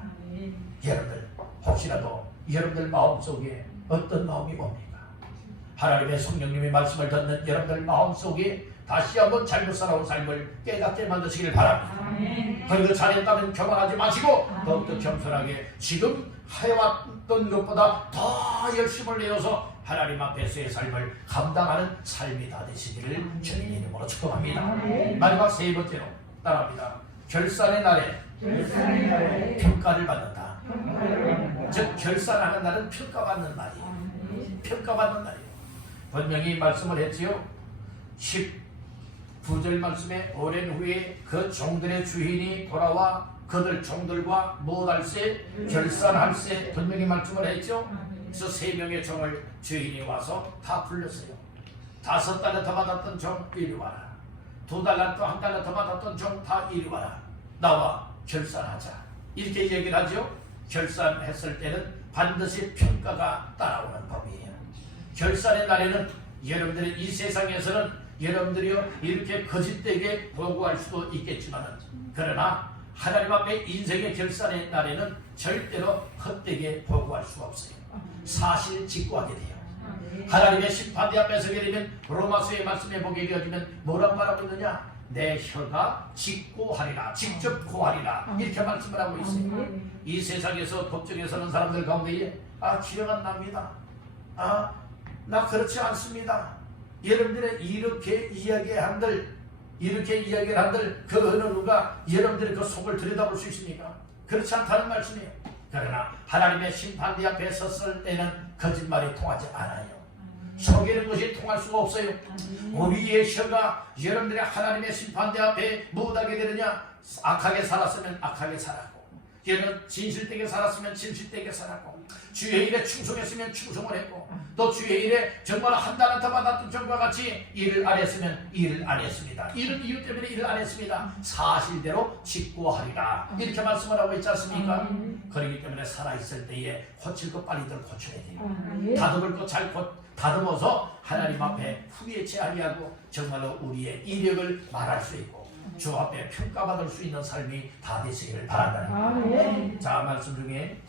여러분들 혹시라도 여러분들 마음속에 어떤 마음이 옵니까? 하나님의 성령님의 말씀을 듣는 여러분들 마음속에 다시 한번 잘못 살아온 삶을 깨닫게 만드시길 바랍니다. 그리고 잘했다면 교만하지 마시고 더욱더 겸손하게 지금 해왔던 것보다 더 열심을 내어서 하나님 앞에서의 삶을 감당하는 삶이 다 되시기를 주님의 이름으로 축복합니다. 마지막 세 번째로 따라합니다. 결산의 날에 평가를 받는다. 즉 결산하는 날은 평가받는 날이에요. 평가받는 날이에요. 분명히 말씀을 했지요. 19절 말씀에 오랜 후에 그 종들의 주인이 돌아와 그들 종들과 무엇할세 결산할세 분명히 말씀을 했죠. 그래서 3명의 종을 주인이 와서 다 불렀어요. 5달란트 받았던 종 이리 와라. 2달란트 1달란트 받았던 종 다 이리 와라. 나와 결산하자. 이렇게 얘기를 하죠. 결산했을 때는 반드시 평가가 따라오는 법이에요. 결산의 날에는 여러분들이 이 세상에서는 여러분들이요 이렇게 거짓되게 보고할 수도 있겠지만 그러나 하나님 앞에 인생의 결산의 날에는 절대로 헛되게 보고할 수가 없어요. 사실 직고하게 돼요. 하나님의 심판대 앞에 서게 되면 로마서의 말씀에 보게 되어지면 뭐라고 말하고 있느냐? 내 혀가 직고하리라, 직접 고하리라 이렇게 말씀을 하고 있어요. 이 세상에서 법정에 서는 사람들 가운데에 기회가 납니다. 나 그렇지 않습니다. 여러분들의 이렇게 이야기한들 그 어느 누가 여러분들의 그 속을 들여다볼 수 있습니까? 그렇지 않다는 말씀이에요. 그러나 하나님의 심판대 앞에 섰을 때는 거짓말이 통하지 않아요. 속이는 것이 통할 수가 없어요. 우리의 혀가 여러분들의 하나님의 심판대 앞에 무엇하게 되느냐? 악하게 살았으면 악하게 살았고 여러분 진실되게 살았으면 진실되게 살았고 주의 일에 충성했으면 충성을 했고 또 주의 일에 정말 한 달란트 받았던 종과 같이 일을 안 했으면 일을 안 했습니다. 이런 이유 때문에 일을 안 했습니다. 사실대로 직고하리라 이렇게 말씀을 하고 있지 않습니까? 그렇기 때문에 살아있을 때에 고칠 것 빨리들 고쳐야 돼요. 다듬을 것 잘 다듬어서 하나님 앞에 후회치 아니하고 정말로 우리의 이력을 말할 수 있고 주 앞에 평가받을 수 있는 삶이 다 되시기를 바란다. 자, 말씀 중에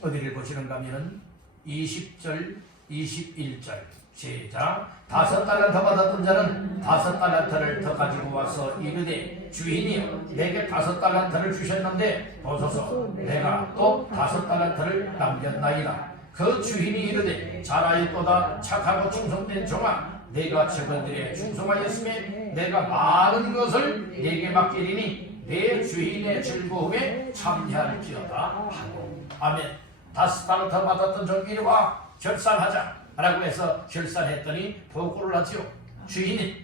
어디를 보시는가 하면은 20절, 21절 시작. 5달란트 받았던 자는 5달란트를 더 가지고 와서 이르되 주인이여 내게 5달란트를 주셨는데 보소서 내가 또 5달란트를 남겼나이다. 그 주인이 이르되 잘하였도다 착하고 충성된 종아 내가 적은 일에 충성하였으며 내가 많은 것을 내게 맡기리니 내 주인의 즐거움에 참여할지어다 하고 아멘. 5달란트 받았던 종 이리 와 결산하자 라고 해서 결산했더니 보고를 하지요. 주인이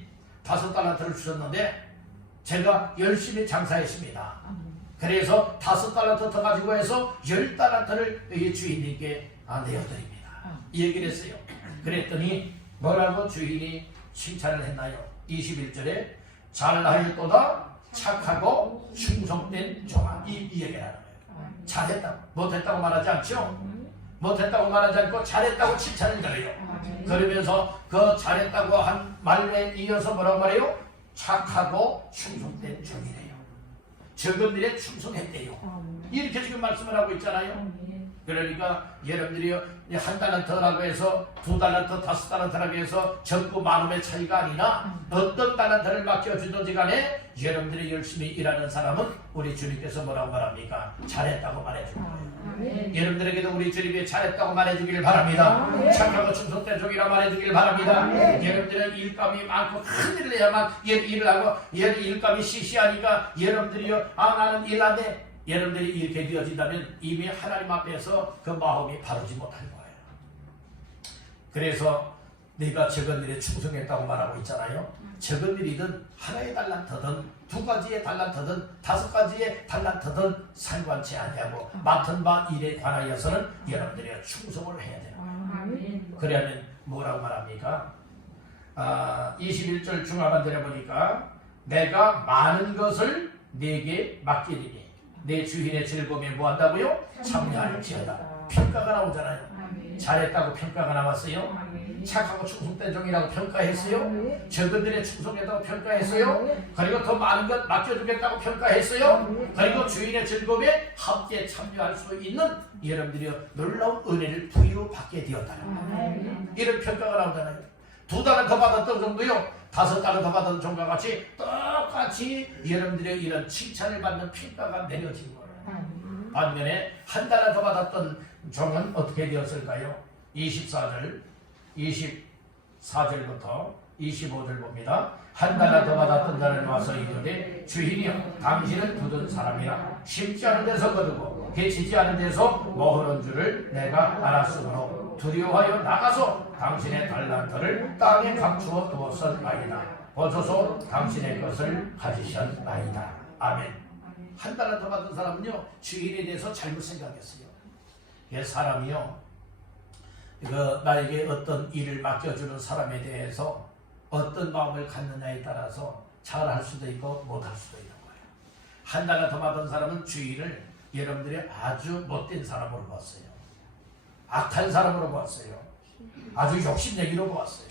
5달란트를 주셨는데 제가 열심히 장사했습니다. 그래서 5달란트 더 가지고 해서 10달란트를 주인님께 내어드립니다. 이 얘기를 했어요. 그랬더니 뭐라고 주인이 칭찬을 했나요? 21절에 잘하였도다 착하고 충성된 종아 이 얘기를 하는 거예요. 잘했다고 못했다고 말하지 않죠? 못했다고 말하지 않고 잘했다고 칭찬을 해요. 그러면서 그 잘했다고 한 말에 이어서 뭐라고 말해요? 착하고 충성된 종이래요. 적은 일에 충성했대요. 이렇게 지금 말씀을 하고 있잖아요. 그러니까 여러분들이 1달란트라고 해서 2달란트, 5달란트라고 해서 적고 많음의 차이가 아니라 어떤 달란트를 맡겨주든지 간에 여러분들이 열심히 일하는 사람은 우리 주님께서 뭐라고 말합니까? 잘했다고 말해주는 거예요. 여러분들에게도 우리 주님이 잘했다고 말해주길 바랍니다. 착하고 충성된 종이라 말해주길 바랍니다. 여러분들은 일감이 많고 큰 일을 해야만 일을 하고 일감이 시시하니까 여러분들이요 나는 일 안 돼. 여러분들이 이렇게 되어진다면 이미 하나님 앞에서 그 마음이 바르지 못할 거예요. 그래서 내가 적은 일에 충성했다고 말하고 있잖아요. 적은 일이든 하나의 달란트든 2가지의 달란트든 5가지의 달란트든 상관치 아니하고 맡은 바 일에 관하여서는 여러분들이 충성을 해야 돼요. 그러면 뭐라고 말합니까? 21절 중하반절에 보니까 내가 많은 것을 네게 맡기리니 내 주인의 즐거움에 뭐한다고요? 참여할지어다. 평가가 나오잖아요. 잘했다고 평가가 나왔어요. 착하고 충성된 종이라고 평가했어요. 적은들의 충성했다고 평가했어요. 그리고 더 많은 것 맡겨주겠다고 평가했어요. 그리고 주인의 즐거움에 함께 참여할 수 있는 여러분들이 놀라운 은혜를 부여받게 되었다는 이런 평가가 나오잖아요. 2달을 더 받았던 정도요. 5달을 더 받은 종과 같이 똑같이 여러분들의 이런 칭찬을 받는 평가가 내려진 거예요. 반면에 1달을 더 받았던 종은 어떻게 되었을까요? 24절, 24절부터 25절 봅니다. 1달을 더 받았던 자는 와서 이르되 주인이여 당신은 굳은 사람이라 심지 않은 데서 거두고 해치지 않은 데서 모으는 줄을 내가 알았으므로 두려워하여 나가서 당신의 달란트를 땅에 감추어 두었었나이다. 보소서 당신의 것을 가지셨나이다. 아멘. 1달란트 받은 사람은요 주인에 대해서 잘못 생각했어요. 사람이요 나에게 어떤 일을 맡겨주는 사람에 대해서 어떤 마음을 갖느냐에 따라서 잘할 수도 있고 못할 수도 있는 거예요. 1달란트 받은 사람은 주인을 여러분들이 아주 못된 사람으로 봤어요. 악한 사람으로 봤어요. 아주 욕심내기로 보았어요.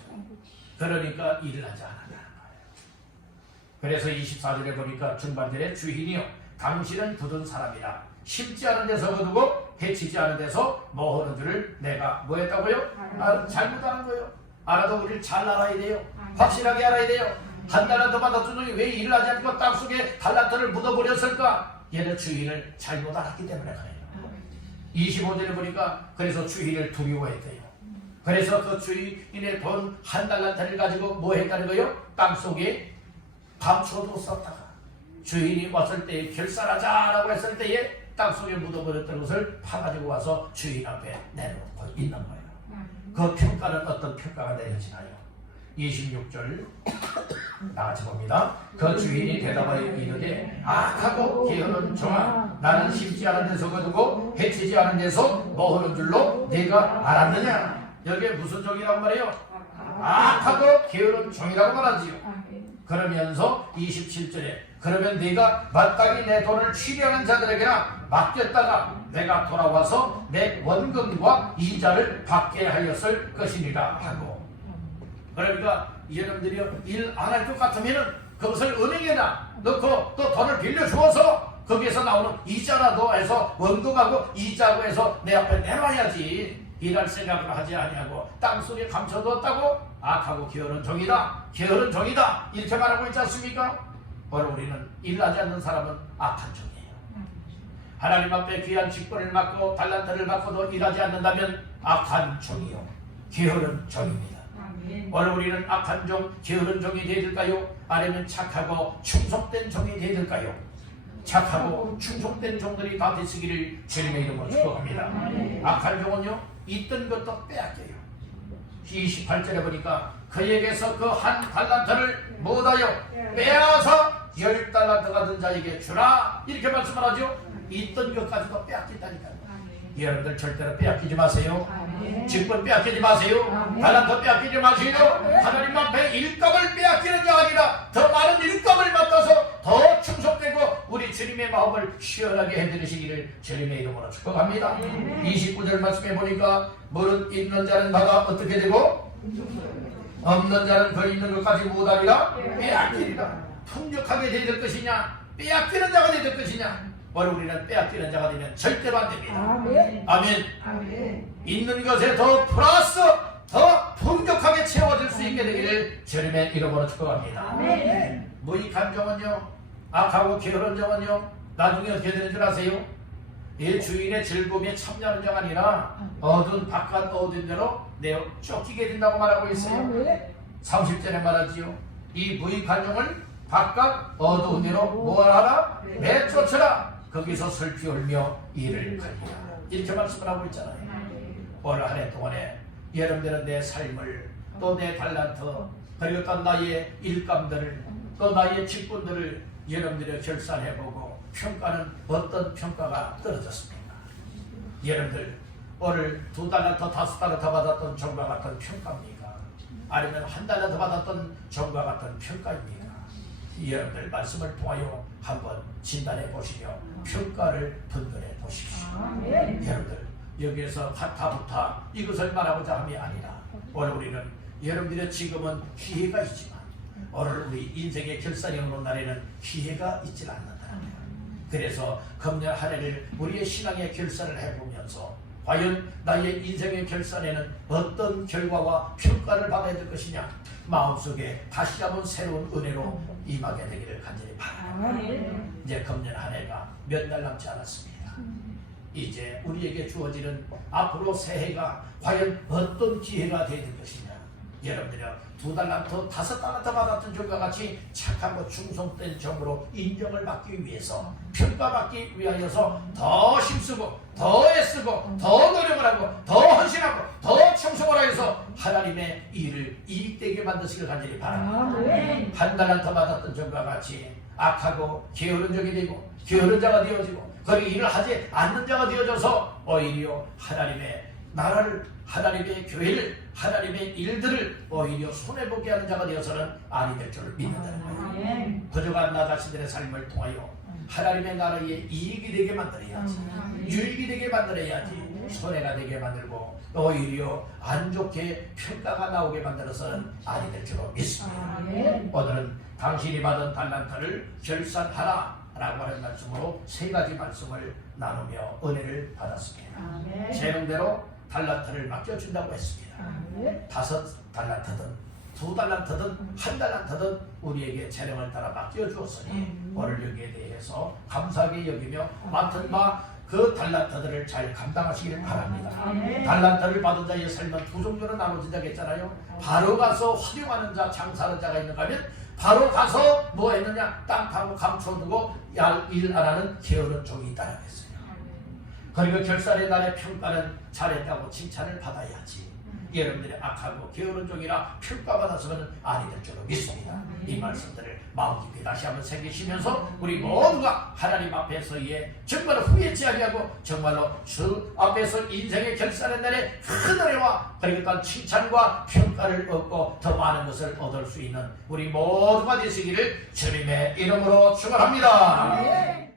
그러니까 일을 하지 않았다는 거예요. 그래서 24절에 보니까 중반절에 주인이요 당신은 굳은 사람이라 심지 않은 데서 거두고 해치지 않은 데서 모으는 줄을 내가 뭐 했다고요? 잘못하는 거예요. 알아도 우리를 잘 알아야 돼요. 확실하게 알아야 돼요. 1달란트 받았던 놈이 왜 일을 하지 않고 땅속에 달란트를 묻어버렸을까? 얘는 주인을 잘못 알았기 때문에 그래요. 25절에 보니까 그래서 주인을 두려워했대요. 그래서 그 주인의 돈 1달란트를 가지고 뭐 했다는 거예요? 땅속에 감춰뒀었다가 주인이 왔을 때 결산하자라고 했을 때에 땅속에 묻어버렸던 것을 파가지고 와서 주인 앞에 내놓고 있는 거예요. 그 평가는 어떤 평가가 내려지나요? 26절 나같이 봅니다. 그 주인이 대답하여 이르되 악하고 게으른 종아 나는 심지 않은 데서 거두고 해치지 않은 데서 모으는 줄로 네가 알았느냐? 여기에 무슨 종이라고 말해요? 악하고 게으른 종이라고 말하지요. 그러면서 27절에 그러면 네가 마땅히 내 돈을 취리하는 자들에게나 맡겼다가 내가 돌아와서 내 원금과 이자를 받게 하였을 것이니라 하고. 그러니까 여러분들이 일 안 할 것 같으면은 그것을 은행에다 넣고 또 돈을 빌려 주어서 거기에서 나오는 이자라도 해서 원금하고 이자고 해서 내 앞에 내놔야지. 일할 생각을 하지 아니하고 땅속에 감춰뒀다고 악하고 게으른 종이다, 게으른 종이다 이렇게 말하고 있지 않습니까? 오늘 우리는 일하지 않는 사람은 악한 종이에요. 하나님 앞에 귀한 직분을 맡고 달란트를 맡고도 일하지 않는다면 악한 종이요, 게으른 종입니다. 오늘 우리는 악한 종, 게으른 종이 되어야 될까요? 아니면 착하고 충성된 종이 되어야 될까요? 착하고 충성된 종들이 다 되시기를 주님의 이름으로 축복합니다. 악한 종은요, 있던 것도 빼앗겨요. 28절에 보니까 그에게서 그 한 달란트를 못하여 빼앗아 10달란트가 든 자에게 주라 이렇게 말씀을 하죠. 있던 것까지도 빼앗긴다니까요. 여러분들 절대로 빼앗기지 마세요. 직분 빼앗기지 마세요. 달란트 빼앗기지 마세요. 하나님 앞에 일감을 빼앗기는 자가 아니라 더 많은 일감을 맡아서 더 충성되고 우리 주님의 마음을 시원하게 해드리시기를 주님의 이름으로 축복합니다. 29절 말씀해 보니까 물은 있는 자는 받아 어떻게 되고 없는 자는 그 있는 것까지 못하리라 빼앗기리라. 풍족하게 되될 것이냐 빼앗기는 자가 되될 것이냐. 오늘 우리는 빼앗기는 자가 되면 절대로 안 됩니다. 아멘. 있는 것에 더 플러스 더 풍족하게 채워질 수 있게 되기를 주님의 이름으로 축복합니다. 무익한 종은요, 악하고 게으른 종은요, 나중에 어떻게 되는 줄 아세요? 이 주인의 즐거움에 참여하는 자가 아니라 어두운 바깥 어두운 데로 내어 쫓기게 된다고 말하고 있어요. 30절에 말하지요. 이 무익한 종을 바깥 어두운 데로 뭐하라? 내쫓으라. 거기서 슬피 울며 이를 갈리라. 이렇게 말씀을 하고 있잖아요. 오늘 한 해 동안에 여러분들은 내 삶을 또 내 달란트 그리고 또 나의 일감들을 또 나의 직분들을 여러분들이 결산해보고 평가는 어떤 평가가 떨어졌습니까? 여러분들 오늘 2달란트 5달란트 받았던 종과 같은 평가입니까? 아니면 1달란트 받았던 종과 같은 평가입니까? 여러분들 말씀을 통하여 한번 진단해 보시며 평가를 분별해 보십시오. 여러분들 여기에서 하타부타 이것을 말하고자 함이 아니라 오늘 우리는 여러분들의 지금은 기회가 있지만 오늘 우리 인생의 결산이 오는 날에는 기회가 있지 않는다는 거예요. 그래서 금년 한 해를 우리의 신앙의 결산을 해보면서 과연 나의 인생의 결산에는 어떤 결과와 평가를 받아야 될 것이냐, 마음속에 다시 한번 새로운 은혜로 임하게 되기를 간절히 바랍니다. 이제 금년 한 해가 몇 달 남지 않았습니다. 이제 우리에게 주어지는 앞으로 새해가 과연 어떤 기회가 되어야 될 것이냐. 여러분들이 2달란트 5달란트 받았던 종과 같이 착하고 충성된 종으로 인정을 받기 위해서 평가받기 위하여서 더 힘쓰고 더 애쓰고 더 노력을 하고 더 헌신하고 더 충성을 하여서 하나님의 일을 이익되게 만드시길 간절히 바랍니다. 1달란트 받았던 종과 같이 악하고 게으른 종이 되고 게으른 자가 되어지고 그리고 일을 하지 않는 자가 되어져서 오히려 하나님의 나라를 하나님의 교회를 하나님의 일들을 오히려 손해보게 하는 자가 되어서는 아니 될 줄을 믿는다는 거예요. 부족한 나 자신들의 삶을 통하여 하나님의 나라의 이익이 되게 만들어야지, 유익이 되게 만들어야지, 손해가 되게 만들고 오히려 안 좋게 평가가 나오게 만들어서는 아니 될 줄로 믿습니다. 오늘은 당신이 받은 달란트를 결산하라 라고 하는 말씀으로 3가지 말씀을 나누며 은혜를 받았습니다. 재능대로 달란트를 맡겨준다고 했습니다. 5달란트든 2달란트든 1달란트든 우리에게 재능을 따라 맡겨주었으니 오늘 여기에 대해서 감사하게 여기며 맡은 바 그 달란트들을 잘 감당하시기를 바랍니다. 달란트를 받은 자의 삶은 2 종류로 나눠진다고 했잖아요. 바로 가서 활용하는 자, 장사하는 자가 있는가 하면 바로 가서 뭐 했느냐, 땅 파고 감춰두고 일 안 하는 게으른 종이 있다고 했어요. 그리고 결산의 날의 평가는 잘했다고 칭찬을 받아야지. 여러분들이 악하고 게으른 종이라 평가받았으면 아니 될 줄로 믿습니다. 이 말씀들을 마음 깊이 다시 한번 새기시면서 우리 모두가 하나님 앞에서의 정말 후회치 아니하고 정말로 주 앞에서 인생의 결산의 날에 큰 은혜와 그리고 또 칭찬과 평가를 얻고 더 많은 것을 얻을 수 있는 우리 모두가 되시기를 주님의 이름으로 축원합니다.